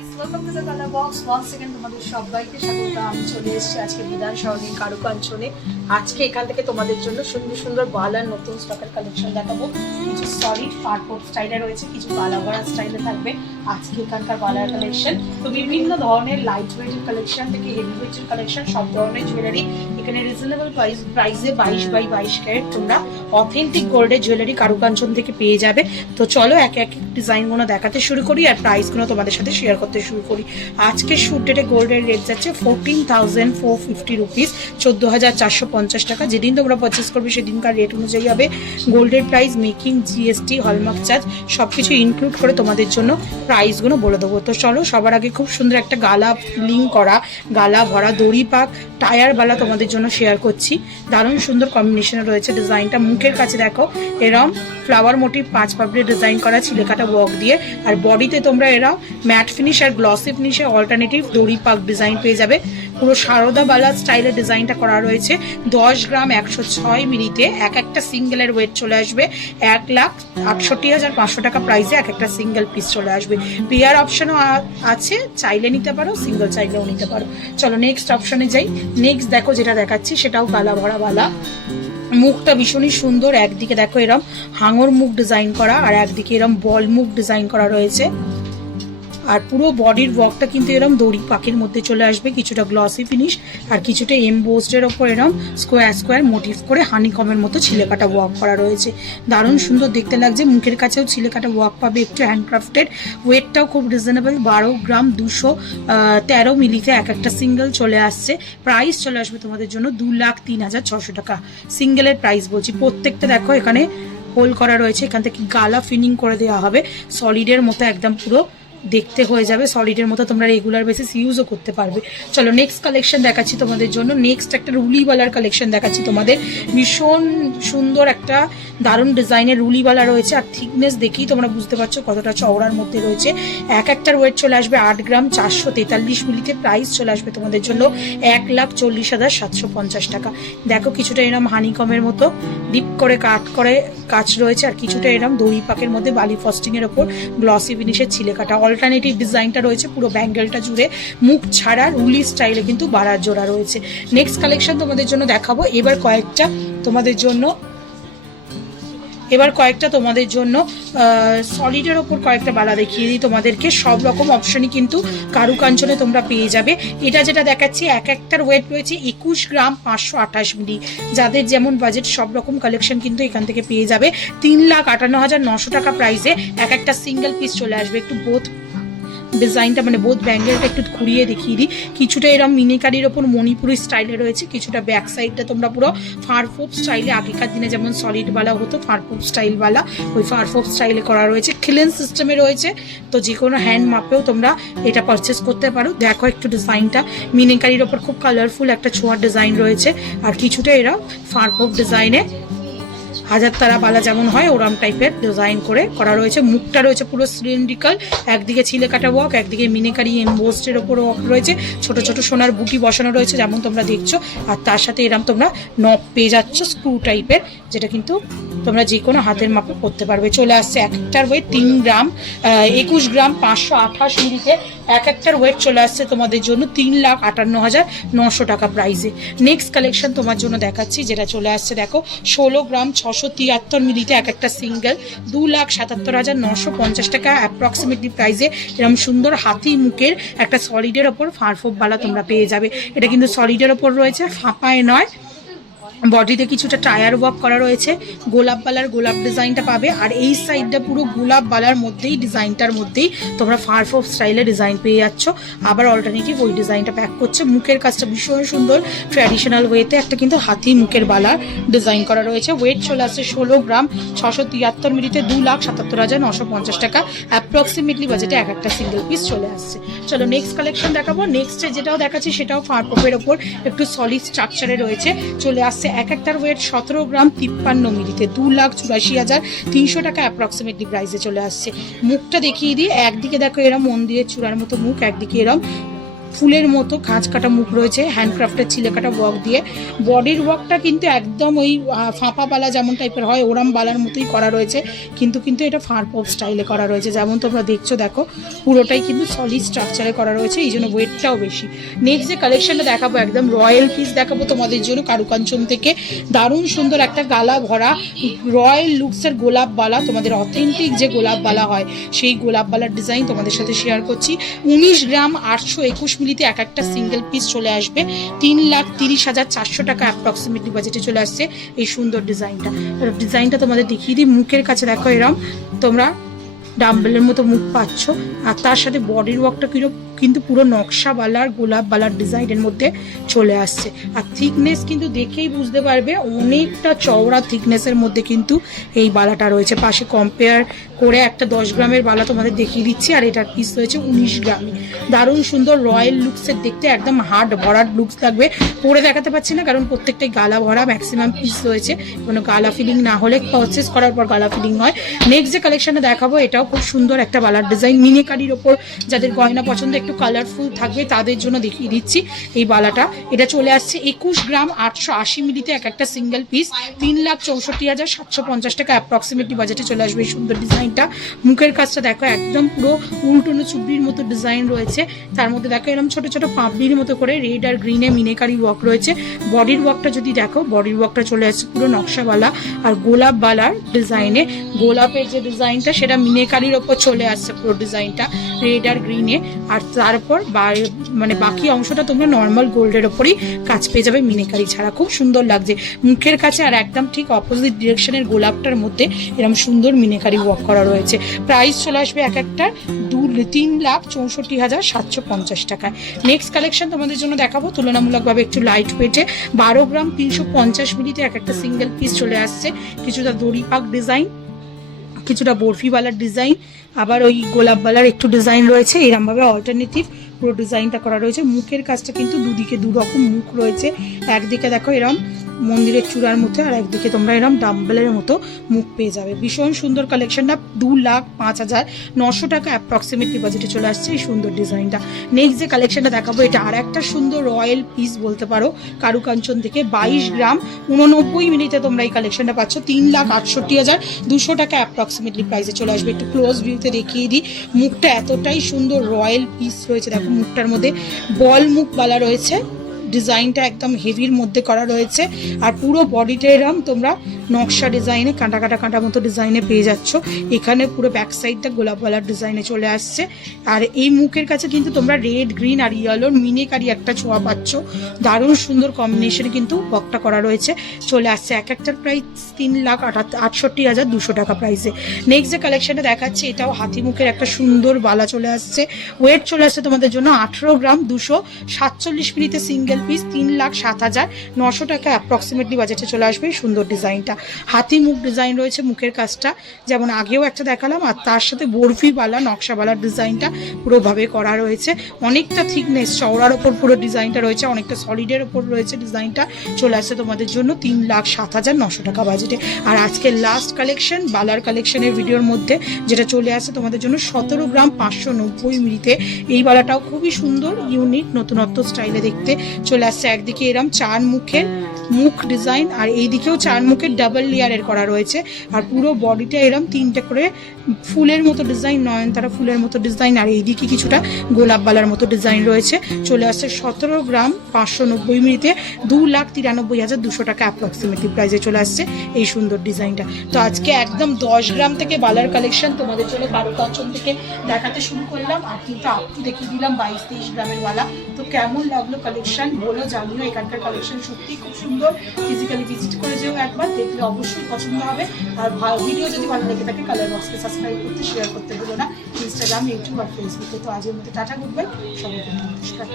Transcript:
Welcome to the colour box once second তোমাদের সবাইকে স্বাগত। আমি চলে এসেছি আজকে বিধান সরণি কারুকাঞ্চনে। আজকে এখান থেকে তোমাদের জন্য সুন্দর সুন্দর বালার নতুন স্টকের কালেকশন দেখাবো। কিছু সলিড ফারপোর্ট স্টাইলে রয়েছে, কিছু বালা ভরা স্টাইলে থাকবে আজকে এখানকার বালার কালেকশন। তো বিভিন্ন ধরনের লাইট ওয়েটের কালেকশন থেকে হেভি ওয়েটের কালেকশন, সব ধরনের জুয়েলারি এখানে রিজনেবল প্রাইসে 22x22 ক্যারেট তোমরা অথেন্টিক গোল্ডের জুয়েলারি কারুকাঞ্চন থেকে পেয়ে যাবে। তো চলো এক এক ডিজাইনগুলো দেখাতে শুরু করি আর প্রাইসগুলো তোমাদের সাথে শেয়ার করতে শুরু করি। আজকে শুট ডেটে গোল্ডের রেট যাচ্ছে 14,450 রুপিস, 14,450 টাকা। যেদিন তোমরা পারচেস করবে সেদিনকার রেট অনুযায়ী হবে গোল্ডের price, making, GST, hallmark charge সব কিছু ইনক্লুড করে তোমাদের জন্য প্রাইসগুলো বলে দেবো। তো চলো সবার আগে খুব সুন্দর একটা গালা ফিলিং করা, গালা ভরা দড়ি পাক টায়ার বালা তোমাদের জন্য শেয়ার করছি। দারুণ সুন্দর কম্বিনেশনে রয়েছে ডিজাইনটা। মুখের কাছে দেখো এরম ফ্লাওয়ার মোটিভ 5 পাপড়ি ডিজাইন করা ছিলেকাটা ওয়ার্ক দিয়ে, আর বডিতে তোমরা এরা ম্যাট ফিনিশ আর গ্লসি ফিনিশে অল্টারনেটিভ দড়ি পাক ডিজাইন পেয়ে যাবে। পুরো সারদা বালা স্টাইলের ডিজাইনটা করা রয়েছে। 10 গ্রাম 106 মিলিতে এক একটা সিঙ্গেলের ওয়েট চলে আসবে 1,68,500 টাকা প্রাইসে এক একটা সিঙ্গেল পিস চলে আসবে। পেয়ার অপশনও আছে, চাইলে নিতে পারো, সিঙ্গেল চাইলেও নিতে পারো। চলো নেক্সট অপশনে যাই। নেক্সট দেখো যেটা দেখাচ্ছি সেটাও গালা ভরা বালা। মুখটা ভীষণই সুন্দর, একদিকে দেখো এরম হাঙর মুখ ডিজাইন করা আর একদিকে এরম বল মুখ ডিজাইন করা রয়েছে। আর পুরো বডির ওয়ার্কটা কিন্তু এরম দড়ি পাকের মধ্যে চলে আসবে, কিছুটা গ্লসি ফিনিশ আর কিছুটা এমবোসডের ওপর এরম স্কোয়ার স্কোয়ার মোটিভ করে হানিকমের মতো ছিলেকাটা ওয়ার্ক করা রয়েছে। দারুণ সুন্দর দেখতে লাগছে। মুখের কাছেও ছিলেকাটা ওয়ার্ক পাবে, একটু হ্যান্ডক্রাফটেড। ওয়েটটাও খুব রিজনেবল, 12 গ্রাম 213 মিলিতে এক একটা সিঙ্গেল চলে আসছে। প্রাইস চলে আসবে তোমাদের জন্য 2,03,600 টাকা সিঙ্গেলের প্রাইস বলছি। প্রত্যেকটা দেখো এখানে হোল করা রয়েছে, এখান থেকে গালা ফিনিং করে দেওয়া হবে। সলিডের মতো একদম পুরো দেখতে হয়ে যাবে, সলিডের মতো তোমরা রেগুলার বেসিস ইউজও করতে পারবে। চলো নেক্সট কালেকশন দেখাচ্ছি তোমাদের জন্য। নেক্সট একটা রুলিওয়ালার কালেকশন দেখাচ্ছি তোমাদের। ভীষণ সুন্দর একটা দারুণ ডিজাইনের রুলিওয়ালা রয়েছে, আর থিকনেস দেখেই তোমরা বুঝতে পারছো কতটা চওড়ার মধ্যে রয়েছে। এক একটার ওয়েট চলে আসবে 8 গ্রাম 443 মিলিতে। প্রাইস চলে আসবে তোমাদের জন্য 1,40,750 টাকা। দেখো কিছুটা এরম হানিকমের মতো ডিপ করে কাজ রয়েছে, আর কিছুটা এরম দড়ি পাকের মধ্যে বালি ফস্টিং এর ওপর গ্লসি ফিনিশের ছিলেকাটা। অল্টারনেটিভ ডিজাইনটা রয়েছে পুরো ব্যাঙ্গেলটা জুড়ে, মুখ ছাড়া রুলি স্টাইলে কিন্তু বাড়ার জোড়া রয়েছে। নেক্সট কালেকশন তোমাদের জন্য দেখাবো। এবার কয়েকটা তোমাদের জন্য সলিডের ওপর কয়েকটা বালা দেখিয়ে দিই তোমাদেরকে। সব রকম অপশনই কিন্তু কারুকাঞ্চনে তোমরা পেয়ে যাবে। এটা যেটা দেখাচ্ছি এক একটার ওয়েট রয়েছে 21 গ্রাম 528 মিলি। যাদের যেমন বাজেট সব রকম কালেকশন কিন্তু এখান থেকে পেয়ে যাবে। 3,58,900 টাকা প্রাইসে এক একটা সিঙ্গেল পিস চলে আসবে। একটু বোথ ডিজাইনটা মানে বোথ ব্যাঙ্গেলটা একটু ঘুরিয়ে দেখিয়ে দিই। কিছুটা এরকম মিনিকারির ওপর মণিপুরি স্টাইলে রয়েছে, কিছুটা ব্যাক সাইডটা তোমরা পুরো ফারফোপ স্টাইলে, আগেকার দিনে যেমন সলিড বালা হতো ফারফোপ স্টাইল বালা, ওই ফারফোপ স্টাইলে করা রয়েছে। ক্লিন সিস্টেমে রয়েছে, তো যে কোনো হ্যান্ড মাপেও তোমরা এটা পারচেস করতে পারো। দেখো একটু ডিজাইনটা মিনিকারির ওপর খুব কালারফুল একটা ছোঁয়ার ডিজাইন রয়েছে, আর কিছুটা এরা ফারফোপ ডিজাইনে হাজার তারা বালা যেমন হয় ওরাম টাইপের ডিজাইন করে করা রয়েছে। মুখটা রয়েছে পুরো সিলিন্ড্রিক্যাল, একদিকে ছিলেকাটা ওয়ার্ক, একদিকে মিনিকারি এমবোসডের ওপর ওয়ার্ক রয়েছে। ছোট ছোট সোনার বুটি বসানো রয়েছে যেমন তোমরা দেখছো, আর তার সাথে এরম তোমরা নব পেয়ে যাচ্ছ স্ক্রু টাইপের, যেটা কিন্তু তোমরা যে কোনো হাতের মাপে করতে পারবে। চলে আসছে এক একটার ওয়েট 3 গ্রাম 21 গ্রাম 528 মিলিতে এক একটার ওয়েট চলে আসছে তোমাদের জন্য 3,58,900 টাকা প্রাইসে। নেক্সট কালেকশন তোমার জন্য দেখাচ্ছি যেটা চলে আসছে দেখো 16 গ্রাম 673 মিলিতে এক একটা সিঙ্গেল 2,77,950 টাকা অ্যাপ্রক্সিমেটলি প্রাইসে। এরকম সুন্দর হাতি মুখের একটা সলিডের ওপর ফারফোপ বালা তোমরা পেয়ে যাবে। এটা কিন্তু সলিডের ওপর রয়েছে, ফাঁপায় নয়। বডিতে কিছুটা টায়ার ওয়ার্ক করা রয়েছে, গোলাপ বালার গোলাপ ডিজাইনটা পাবে, আর এই সাইডটা পুরো গোলাপ বালার মধ্যেই ডিজাইনটার মধ্যেই তোমরা ফারফোপ স্টাইলে ডিজাইন পেয়ে যাচ্ছ। আবার অল্টারনেটিভ ওই ডিজাইনটা প্যাক করছে। মুখের কাজটা ভীষণ সুন্দর ট্র্যাডিশনাল ওয়েতে একটা কিন্তু হাতি মুখের বালার ডিজাইন করা রয়েছে। ওয়েট চলে আসছে 16 গ্রাম 673 মিলিতে 2,77,950 টাকা অ্যাপ্রক্সিমেটলি বাজেটে এক একটা সিঙ্গেল পিস চলে আসছে। চলো নেক্সট কালেকশন দেখাবো। নেক্সটে যেটাও দেখাচ্ছি সেটাও ফারফোপের ওপর একটু সলিড স্ট্রাকচারে রয়েছে। চলে আসছে এক একটার ওয়েট 17 গ্রাম 53 মিলিতে 2,84,300 টাকা অ্যাপ্রক্সিমেটলি প্রাইসে চলে আসছে। মুখটা দেখিয়ে দিই। একদিকে দেখো এরম মন্দিরের চূড়ার মতো মুখ, একদিকে এরম ফুলের মতো খাঁজ কাটা মুখ রয়েছে, হ্যান্ডক্রাফটের ছিলে কাটা ওয়ার্ক দিয়ে। বডির ওয়ার্কটা কিন্তু একদম ওই ফাঁপা বালা যেমন টাইপের হয় ওরাম বালার মতোই করা রয়েছে, কিন্তু এটা ফার পপ স্টাইলে করা রয়েছে। যেমন তোমরা দেখছো দেখো পুরোটাই কিন্তু সলিড স্ট্রাকচারে করা রয়েছে, এই জন্য ওয়েটটাও বেশি। নেক্সট যে কালেকশনটা দেখাবো একদম রয়্যাল পিস দেখাবো তোমাদের জন্য কারুকাঞ্চন থেকে। দারুণ সুন্দর একটা গালা ভরা রয়্যাল লুকসের গোলাপ বালা, তোমাদের অথেন্টিক যে গোলাপ বালা হয় সেই গোলাপ বালার ডিজাইন তোমাদের সাথে শেয়ার করছি। 19 গ্রাম 821 মিলিতে এক একটা সিঙ্গেল পিস চলে আসবে 3,30,400 টাকা অ্যাপ্রক্সিমেটলি বাজেটে চলে আসছে এই সুন্দর ডিজাইনটা তোমাদের দেখিয়ে দিই। মুখের কাছে দেখো এরম তোমরা ডাম্বেলের মতো মুখ পাচ্ছ, আর তার সাথে বডির ওয়ার্কটা কিন্তু পুরো নকশাওয়ালার গোলাপ বালার ডিজাইনের মধ্যে চলে আসছে। আর থিকনেস কিন্তু দেখেই বুঝতে পারবে অনেকটা চওড়া থিকনেসের মধ্যে কিন্তু এই বালাটা রয়েছে। পাশে কম্পেয়ার করে একটা 10 গ্রামের বালা তোমাদের দেখিয়ে দিচ্ছি, আর এটার পিস রয়েছে 19 গ্রামে। দারুণ সুন্দর রয়্যাল লুকসের দেখতে একদম হার্ড ভরাট লুকস লাগবে। পরে দেখাতে পাচ্ছি না কারণ প্রত্যেকটাই গালা ভরা ম্যাক্সিমাম পিস রয়েছে, কোনো গালা ফিলিং না হলে পারচেস করার পর গালা ফিলিং হয়। নেক্সট যে কালেকশনটা দেখাবো এটাও খুব সুন্দর একটা বালার ডিজাইন, মিনিকারির ওপর যাদের গয়না পছন্দ একটু কালারফুল থাকবে তাদের জন্য দেখিয়ে দিচ্ছি এই বালাটা। এটা চলে আসছে 21 গ্রাম 880 মিলিতে এক একটা সিঙ্গেল পিস 3,64,750 টাকা অ্যাপ্রক্সিমেটলি বাজেটে চলে আসবে এই সুন্দর ডিজাইনটা। মুখের কাজটা দেখো একদম পুরো উল্টোনো চুবড়ির মতো ডিজাইন রয়েছে, তার মধ্যে দেখো এরকম ছোট ছোট পাপড়ির মতো করে রেড আর গ্রিনে মিনেকারি ওয়ার্ক রয়েছে। বডির ওয়ার্কটা যদি দেখো বডির ওয়ার্কটা চলে আসছে পুরো নকশাওয়ালা আর গোলাপ বালার ডিজাইনে। গোলাপের যে ডিজাইনটা সেটা মিনেকারির ওপর চলে আসছে পুরো ডিজাইনটা রেড আর গ্রিনে, আর তারপর মানে বাকি অংশটা তোমরা নর্মাল গোল্ডের ওপরই কাজ পেয়ে যাবে মিনেকারি ছাড়া। খুব সুন্দর লাগছে মুখের কাছে, আর একদম ঠিক অপোজিট ডিরেকশনের গোলাপটার মধ্যে এরকম সুন্দর মিনেকারি ওয়ার্ক করা রয়েছে। প্রাইস চলে আসবে এক একটা 3,64,750 টাকায়। নেক্সট কালেকশন তোমাদের জন্য দেখাবো তুলনামূলকভাবে একটু লাইট ওয়েটে 12 গ্রাম 350 মিলিতে এক একটা সিঙ্গেল পিস চলে আসছে। কিছুটা দড়ি পাক ডিজাইন, কিছুটা বরফিওয়ালার ডিজাইন, আবার ওই গোলাপওয়ালার একটু ডিজাইন রয়েছে, এরমভাবে অল্টারনেটিভ পুরো ডিজাইনটা করা রয়েছে। মুখের কাজটা কিন্তু দুদিকে দুরকম মুখ রয়েছে, একদিকে দেখো এরম মন্দিরের চূড়ার মধ্যে, আর একদিকে তোমরা এরকম ডাম্বেলের মতো মুখ পেয়ে যাবে। ভীষণ সুন্দর কালেকশনটা 2,05,900 টাকা অ্যাপ্রক্সিমেটলি বাজেটে চলে আসছে এই সুন্দর ডিজাইনটা। নেক্সট যে কালেকশনটা দেখাবো এটা আর একটা সুন্দর রয়্যাল পিস বলতে পারো কারুকাঞ্চন থেকে 22 গ্রাম 89 মিনিটে তোমরা এই কালেকশনটা পাচ্ছ 3,68,200 টাকা অ্যাপ্রক্সিমেটলি প্রাইসে চলে আসবে। একটু ক্লোজ ভিউতে দেখিয়ে দিই, মুখটা এতটাই সুন্দর রয়্যাল পিস রয়েছে। দেখো মুখটার মধ্যে বল মুখ বালা রয়েছে, ডিজাইনটা একদম হেভির মধ্যে করা রয়েছে, আর পুরো বডিটা এরম তোমরা নকশা ডিজাইনে কাঁটা কাঁটা মতো ডিজাইনে পেয়ে যাচ্ছ। এখানে পুরো ব্যাক সাইডটা গোলাপওয়ালার ডিজাইনে চলে আসছে, আর এই মুখের কাছে কিন্তু তোমরা রেড গ্রিন আর ইয়েলোর মিনেকারি একটা ছোঁয়া পাচ্ছ। দারুণ সুন্দর কম্বিনেশনে কিন্তু ওয়ার্কটা করা রয়েছে। চলে আসছে এক একটার প্রাইস 3,68,200 টাকা প্রাইসে। নেক্সট যে কালেকশনটা দেখাচ্ছে এটাও হাতি মুখের একটা সুন্দর বালা চলে আসছে। ওয়েট চলে আসছে তোমাদের জন্য 18 গ্রাম 247 মিনিটে সিঙ্গেল পিস 3,07,900 টাকা অ্যাপ্রক্সিমেটলি বাজেটে চলে আসবে এই সুন্দর ডিজাইনটা। হাতি মুখ ডিজাইন রয়েছে মুখের কাজটা, যেমন আগেও একটা দেখালাম, আর তার সাথে বরফিওয়ালা নকশাওয়ালার ডিজাইনটা পুরোভাবে করা রয়েছে। অনেকটা থিকনেস চওড়ার ওপর পুরো ডিজাইনটা রয়েছে, অনেকটা সলিডের ওপর রয়েছে ডিজাইনটা। চলে আসছে তোমাদের জন্য 3,07,900 টাকা বাজেটে। আর আজকের লাস্ট কালেকশন বালার কালেকশনের ভিডিওর মধ্যে যেটা চলে আসছে তোমাদের জন্য 17 গ্রাম 590 মিলিতে এই বালাটাও খুবই সুন্দর ইউনিক নতুনত্ব স্টাইলে দেখতে চলে আসছে। একদিকে এরম চার মুখের মুখ ডিজাইন, আর এইদিকেও চার মুখের ডাবল লেয়ারের করা রয়েছে, আর পুরো বডিটা এরম 3টে করে ফুলের মতো ডিজাইন, নয়নতারা ফুলের মতো ডিজাইন, আর এইদিকে কিছুটা গোলাপ বালার মতো ডিজাইন রয়েছে। চলে আসছে 17 গ্রাম 590 মিলিতে 2,93,200 টাকা অ্যাপ্রক্সিমেটলি প্রাইসে চলে আসছে এই সুন্দর ডিজাইনটা। তো আজকে একদম 10 গ্রাম থেকে বালার কালেকশন তোমাদের জন্য কারুকাঞ্চন থেকে দেখাতে শুরু করলাম, আর কিন্তু আপটু দেখিয়ে দিলাম 22-23 গ্রামের বালা। তো কেমন লাগলো কালেকশন বলো, জানিও। এখানকার কালেকশন সত্যি খুব সুন্দর, ফিজিক্যালি ভিজিট করে যেও একবার, দেখলে অবশ্যই পছন্দ হবে। আর ভিডিও যদি ভালো লেগে থাকে কালার বক্সকে সাবস্ক্রাইব করতে, শেয়ার করতে ভুলো না, ইনস্টাগ্রাম, ইউটিউব আর ফেসবুকে। তো আজের মধ্যে টাটা, গুড বাই, সবাই নমস্কার।